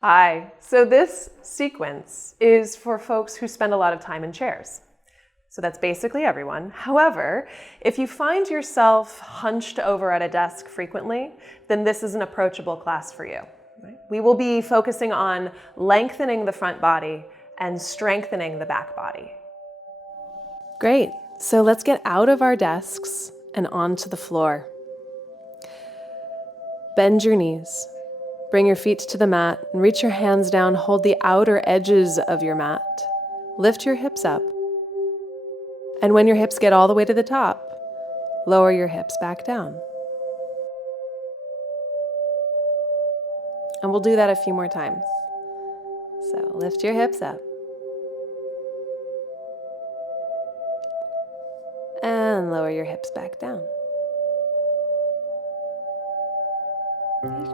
Hi. So this sequence is for folks who spend a lot of time in chairs. So that's basically everyone. However, if you find yourself hunched over at a desk frequently, then this is an approachable class for you. We will be focusing on lengthening the front body and strengthening the back body. Great. So let's get out of our desks and onto the floor. Bend your knees. Bring your feet to the mat and reach your hands down. Hold the outer edges of your mat. Lift your hips up. And when your hips get all the way to the top, lower your hips back down. And we'll do that a few more times. So lift your hips up. And lower your hips back down.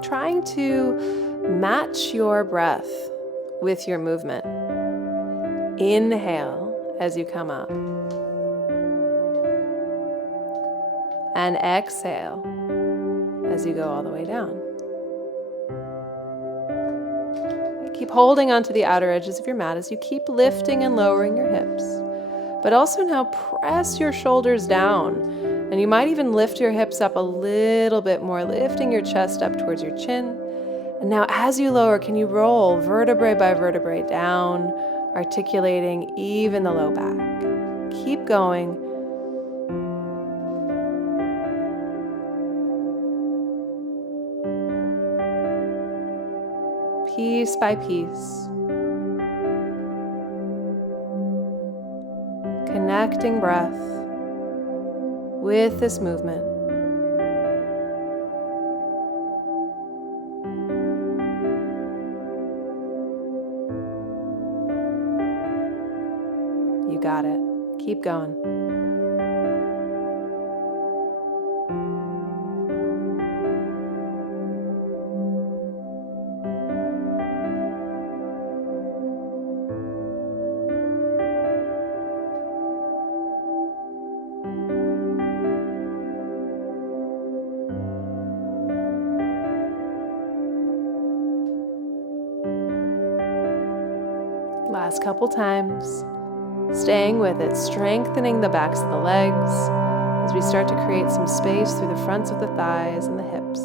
Trying to match your breath with your movement. Inhale as you come up. And exhale as you go all the way down. Keep holding onto the outer edges of your mat as you keep lifting and lowering your hips. But also now press your shoulders down. And you might even lift your hips up a little bit more, lifting your chest up towards your chin. And now as you lower, can you roll vertebrae by vertebrae down, articulating even the low back. Keep going. Piece by piece. Connecting breath with this movement. You got it. Keep going. Last couple times, staying with it, strengthening the backs of the legs as we start to create some space through the fronts of the thighs and the hips.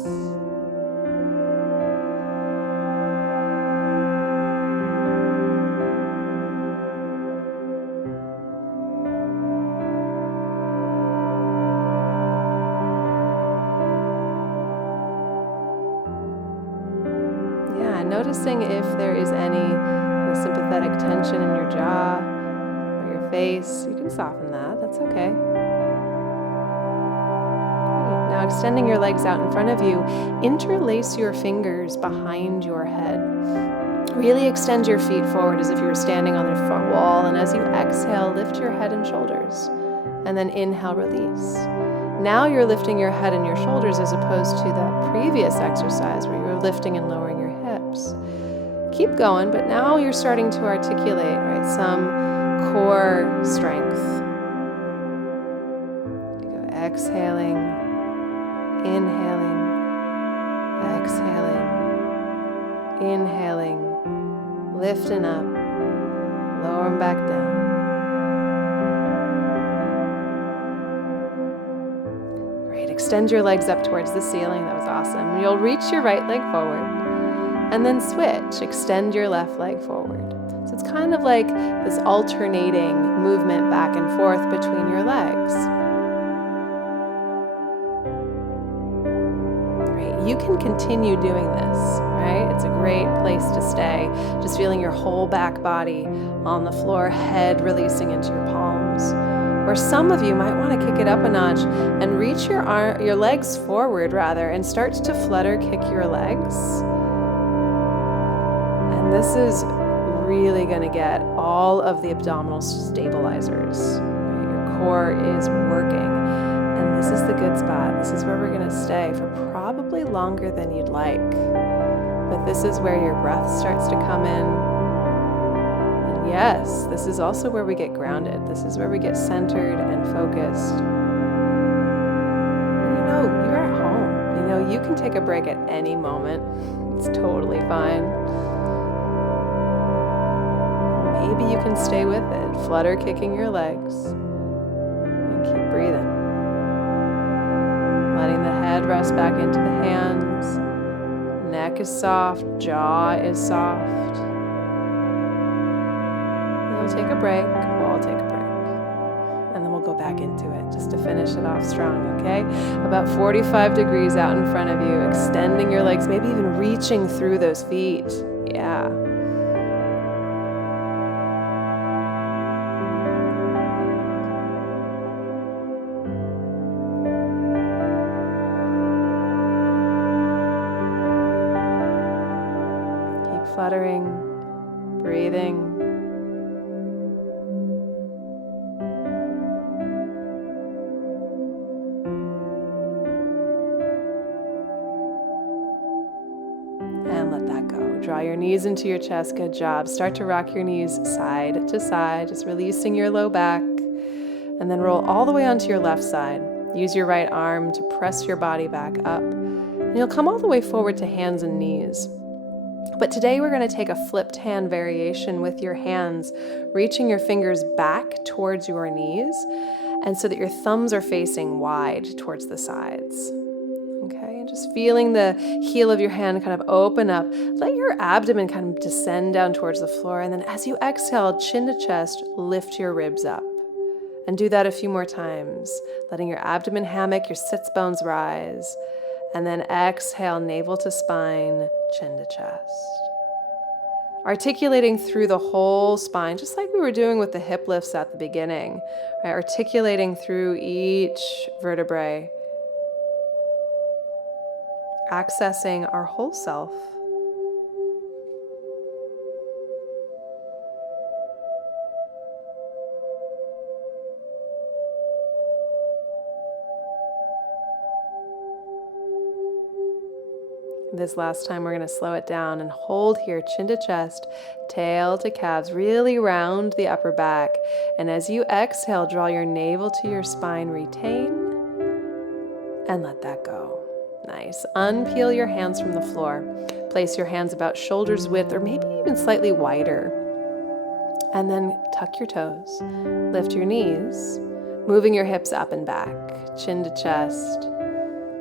Yeah, noticing if there is any sympathetic tension in your jaw or your face. You can soften that. That's okay. Now extending your legs out in front of you, interlace your fingers behind your head. Really extend your feet forward as if you were standing on the front wall. And as you exhale, lift your head and shoulders. And then inhale, release. Now you're lifting your head and your shoulders as opposed to that previous exercise where you were lifting and lowering your hips. Keep going, but now you're starting to articulate, right? Some core strength. You go exhaling, inhaling, exhaling, inhaling, lifting up, lowering back down. Great, extend your legs up towards the ceiling. That was awesome. You'll reach your right leg forward. And then switch, extend your left leg forward. So it's kind of like this alternating movement back and forth between your legs. Great. You can continue doing this, right? It's a great place to stay. Just feeling your whole back body on the floor, head releasing into your palms. Or some of you might want to kick it up a notch and reach your legs forward rather and start to flutter kick your legs. This is really going to get all of the abdominal stabilizers. Right? Your core is working, and this is the good spot. This is where we're going to stay for probably longer than you'd like. But this is where your breath starts to come in. And yes, this is also where we get grounded. This is where we get centered and focused. And you're at home. You can take a break at any moment. It's totally fine. maybe you can stay with it. Flutter kicking your legs. And keep breathing. Letting the head rest back into the hands. Neck is soft, jaw is soft. Then we'll take a break. We'll all take a break. And then we'll go back into it just to finish it off strong, okay? About 45 degrees out in front of you, extending your legs, maybe even reaching through those feet. Yeah. Keep fluttering, breathing. And let that go. Draw your knees into your chest. Good job. Start to rock your knees side to side, just releasing your low back. And then roll all the way onto your left side. Use your right arm to press your body back up. And you'll come all the way forward to hands and knees. But today we're going to take a flipped hand variation with your hands, reaching your fingers back towards your knees, and so that your thumbs are facing wide towards the sides. Okay, just feeling the heel of your hand kind of open up. Let your abdomen kind of descend down towards the floor. And then as you exhale, chin to chest, lift your ribs up. And do that a few more times, letting your abdomen hammock, your sits bones rise. And then exhale, navel to spine, chin to chest. Articulating through the whole spine, just like we were doing with the hip lifts at the beginning. Right? Articulating through each vertebrae. Accessing our whole self. This last time we're going to slow it down and hold here, chin to chest, tail to calves, really round the upper back. And as you exhale, draw your navel to your spine, retain, and let that go. Nice. Unpeel your hands from the floor. Place your hands about shoulders width or maybe even slightly wider. And then tuck your toes. Lift your knees, moving your hips up and back, chin to chest.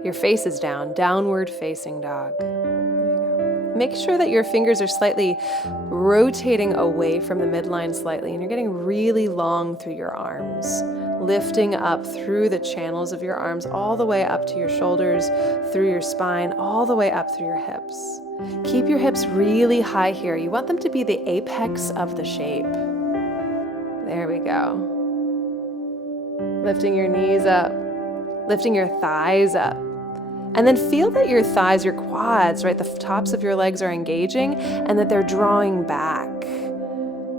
Your face is down, downward facing dog. There you go. Make sure that your fingers are slightly rotating away from the midline slightly, and you're getting really long through your arms. Lifting up through the channels of your arms, all the way up to your shoulders, through your spine, all the way up through your hips. Keep your hips really high here. You want them to be the apex of the shape. There we go. Lifting your knees up, lifting your thighs up. And then feel that your thighs, your quads, right, the tops of your legs are engaging and that they're drawing back.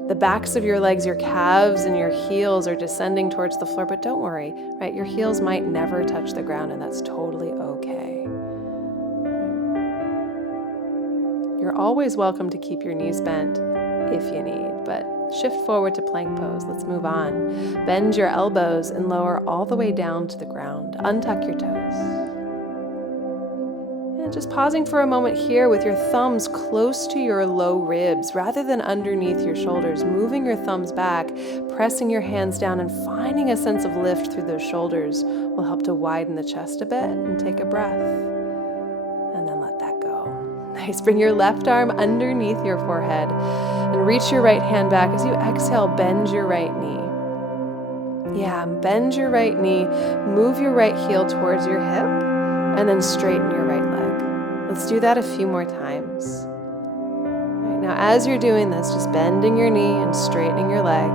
The backs of your legs, your calves and your heels are descending towards the floor, but don't worry, right? Your heels might never touch the ground, and that's totally okay. You're always welcome to keep your knees bent if you need, but shift forward to plank pose. Let's move on. Bend your elbows and lower all the way down to the ground. Untuck your toes. And just pausing for a moment here with your thumbs close to your low ribs rather than underneath your shoulders, moving your thumbs back, pressing your hands down and finding a sense of lift through those shoulders will help to widen the chest a bit. And take a breath and then let that go. Nice. Bring your left arm underneath your forehead and reach your right hand back. As you exhale, bend your right knee. Yeah, bend your right knee, move your right heel towards your hip, and then straighten your right leg. Let's do that a few more times. Right, now, as you're doing this, just bending your knee and straightening your leg,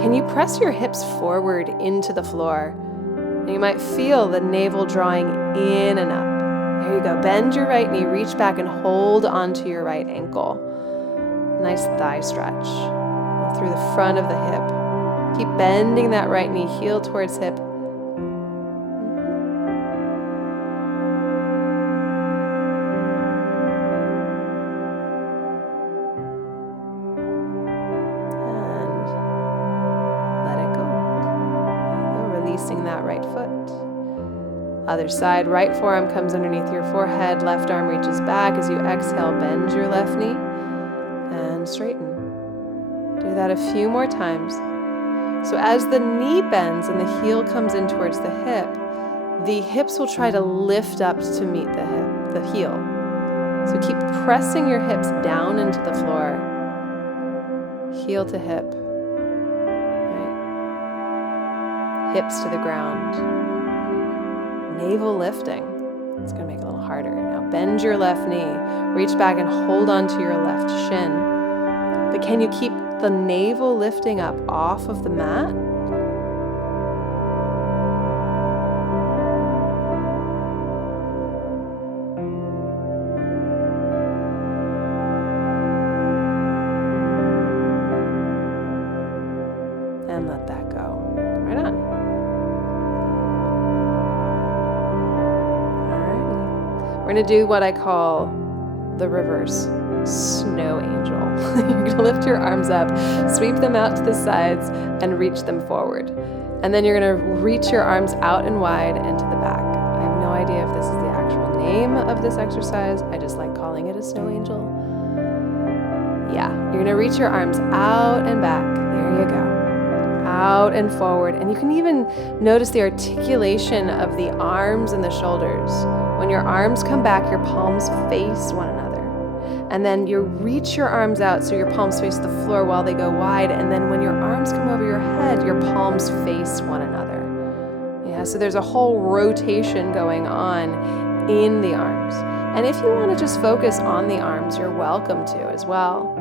can you press your hips forward into the floor? And you might feel the navel drawing in and up. There you go. Bend your right knee, reach back and hold onto your right ankle. Nice thigh stretch through the front of the hip. Keep bending that right knee, heel towards hip. That right foot. Other side, right forearm comes underneath your forehead, left arm reaches back. As you exhale, bend your left knee and straighten. Do that a few more times. So as the knee bends and the heel comes in towards the hips will try to lift up to meet the heel. So keep pressing your hips down into the floor, heel to hip, right? Hips to the ground, navel lifting. It's going to make it a little harder. Now bend your left knee, reach back and hold onto your left shin. But can you keep the navel lifting up off of the mat? And let that go. Right on. Alrighty. We're going to do what I call the reverse snow angel. You're going to lift your arms up, sweep them out to the sides, and reach them forward. And then you're going to reach your arms out and wide and to the back. I have no idea if this is the actual name of this exercise. I just like calling it a snow angel. Yeah, you're going to reach your arms out and back. There you go. Out and forward. And you can even notice the articulation of the arms and the shoulders. When your arms come back, your palms face one another. And then you reach your arms out so your palms face the floor while they go wide. And then when your arms come over your head, your palms face one another. Yeah, so there's a whole rotation going on in the arms. And if you want to just focus on the arms, you're welcome to as well.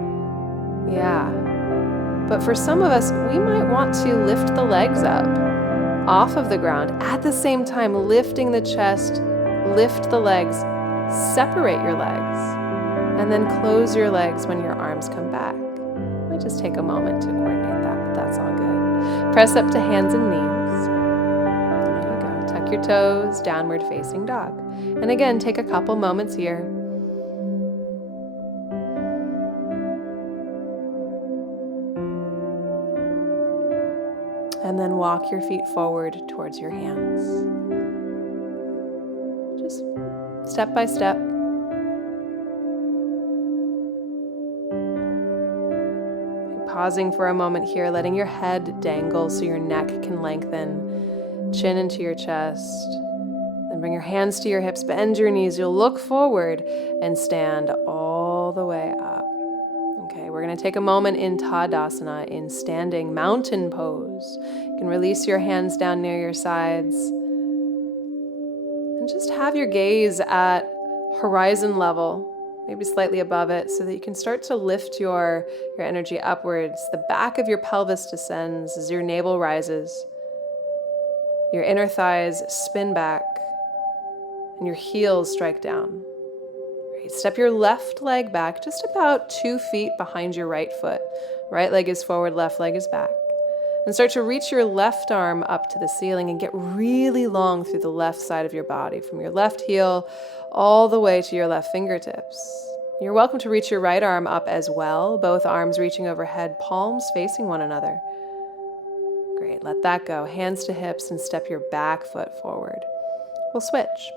Yeah. But for some of us, we might want to lift the legs up off of the ground. At the same time, lifting the chest, lift the legs, separate your legs, and then close your legs when your arms come back. Might just take a moment to coordinate that, but that's all good. Press up to hands and knees. There you go. Tuck your toes, downward facing dog. And again, take a couple moments here. And then walk your feet forward towards your hands. Just step by step. Pausing for a moment here, letting your head dangle so your neck can lengthen, chin into your chest. Then bring your hands to your hips, bend your knees. You'll look forward and stand all the way up. Okay, we're going to take a moment in Tadasana, in standing mountain pose. You can release your hands down near your sides. And just have your gaze at horizon level, maybe slightly above it, so that you can start to lift your energy upwards. The back of your pelvis descends as your navel rises. Your inner thighs spin back, and your heels strike down. Great. Step your left leg back just about 2 feet behind your right foot. Right leg is forward, left leg is back. And start to reach your left arm up to the ceiling and get really long through the left side of your body, from your left heel all the way to your left fingertips. You're welcome to reach your right arm up as well, both arms reaching overhead, palms facing one another. Great, let that go. Hands to hips and step your back foot forward. We'll switch.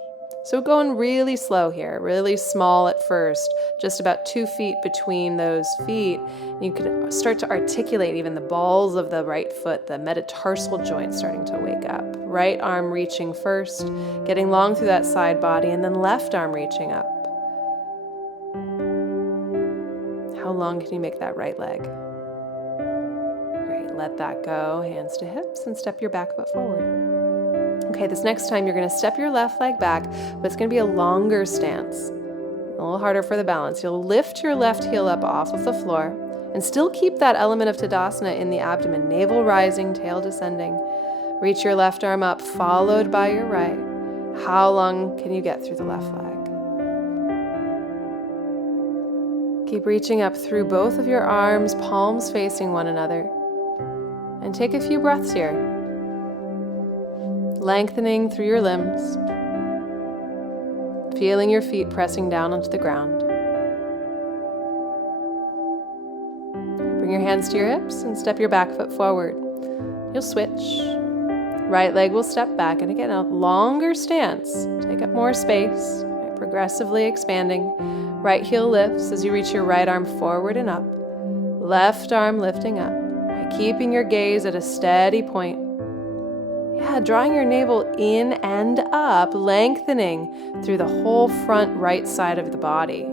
So going really slow here, really small at first, just about 2 feet between those feet. You can start to articulate even the balls of the right foot, the metatarsal joint starting to wake up. Right arm reaching first, getting long through that side body, and then left arm reaching up. How long can you make that right leg? Great, let that go. Hands to hips and step your back foot forward. Okay, this next time you're going to step your left leg back, but it's going to be a longer stance. A little harder for the balance. You'll lift your left heel up off of the floor and still keep that element of Tadasana in the abdomen. Navel rising, tail descending. Reach your left arm up, followed by your right. How long can you get through the left leg? Keep reaching up through both of your arms, palms facing one another. And take a few breaths here. Lengthening through your limbs, feeling your feet pressing down onto the ground. Bring your hands to your hips and step your back foot forward. You'll switch. Right leg will step back, and again, a longer stance. Take up more space, right, progressively expanding. Right heel lifts as you reach your right arm forward and up. Left arm lifting up, right? Keeping your gaze at a steady point. Yeah, drawing your navel in and up, lengthening through the whole front right side of the body.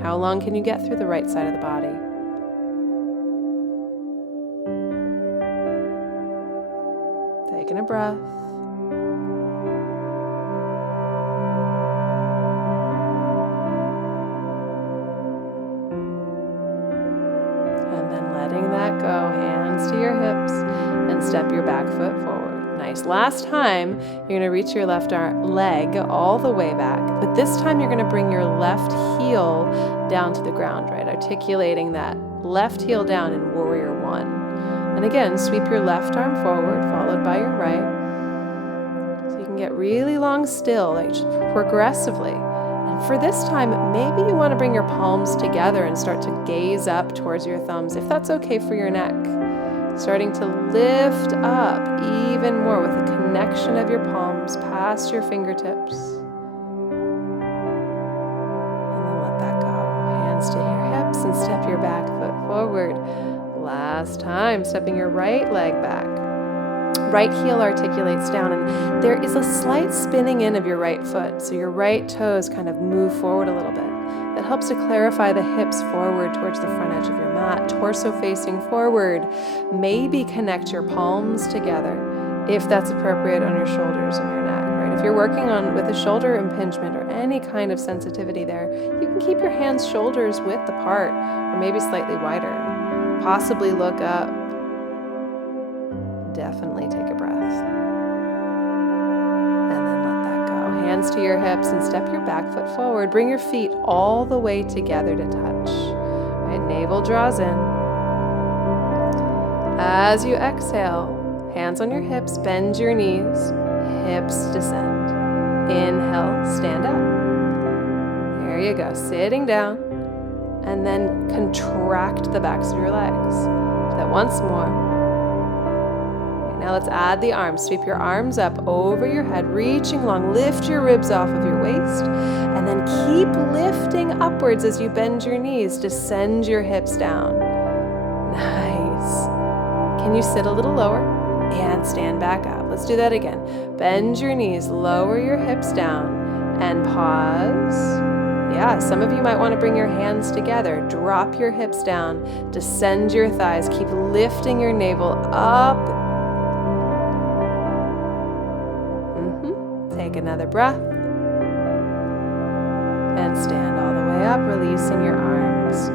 How long can you get through the right side of the body? Taking a breath. And then letting that go, hands to your hips, and step your back foot forward. Nice. Last time, you're going to reach your left leg all the way back, but this time you're going to bring your left heel down to the ground, right? Articulating that left heel down in Warrior One. And again, sweep your left arm forward, followed by your right. So you can get really long still, like progressively. And for this time, maybe you want to bring your palms together and start to gaze up towards your thumbs, if that's okay for your neck. Starting to lift up even more with the connection of your palms past your fingertips. And then let that go. Hands to your hips and step your back foot forward. Last time, stepping your right leg back. Right heel articulates down, and there is a slight spinning in of your right foot, so your right toes kind of move forward a little bit. That helps to clarify the hips forward towards the front edge of your mat, torso facing forward. Maybe connect your palms together if that's appropriate on your shoulders and your neck, right? If you're working with a shoulder impingement or any kind of sensitivity there, you can keep your hands shoulders width apart or maybe slightly wider. Possibly look up. Definitely take a breath. And then let that go. Hands to your hips and step your back foot forward. Bring your feet all the way together to touch. Right? Navel draws in. As you exhale, hands on your hips, bend your knees, hips descend. Inhale, stand up. There you go. Sitting down. And then contract the backs of your legs. Do that once more. Now let's add the arms. Sweep your arms up over your head, reaching long. Lift your ribs off of your waist, and then keep lifting upwards as you bend your knees. Descend your hips down. Nice. Can you sit a little lower? And stand back up. Let's do that again. Bend your knees, lower your hips down, and pause. Yeah, some of you might want to bring your hands together. Drop your hips down. Descend your thighs. Keep lifting your navel up. Take another breath. And stand all the way up, releasing your arms.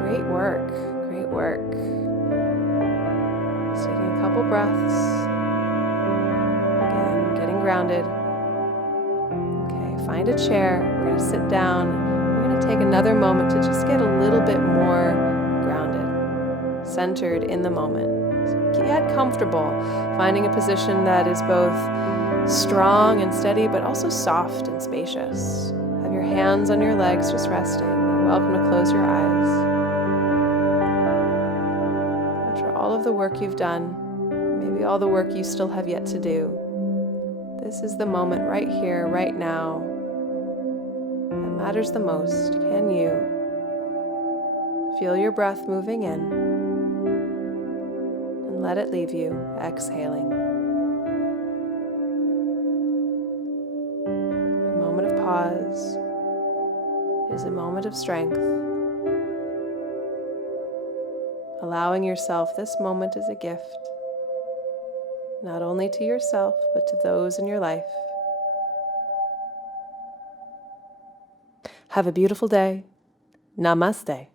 Great work. Great work. Just taking a couple breaths. Again, getting grounded. Okay, find a chair. We're going to sit down. We're going to take another moment to just get a little bit more grounded, centered in the moment. So get comfortable, finding a position that is both strong and steady, but also soft and spacious. Have your hands on your legs just resting. You're welcome to close your eyes. After all of the work you've done, maybe all the work you still have yet to do, this is the moment right here, right now, that matters the most. Can you feel your breath moving in and let it leave you, exhaling. A moment of pause is a moment of strength. Allowing yourself this moment as a gift, not only to yourself, but to those in your life. Have a beautiful day. Namaste.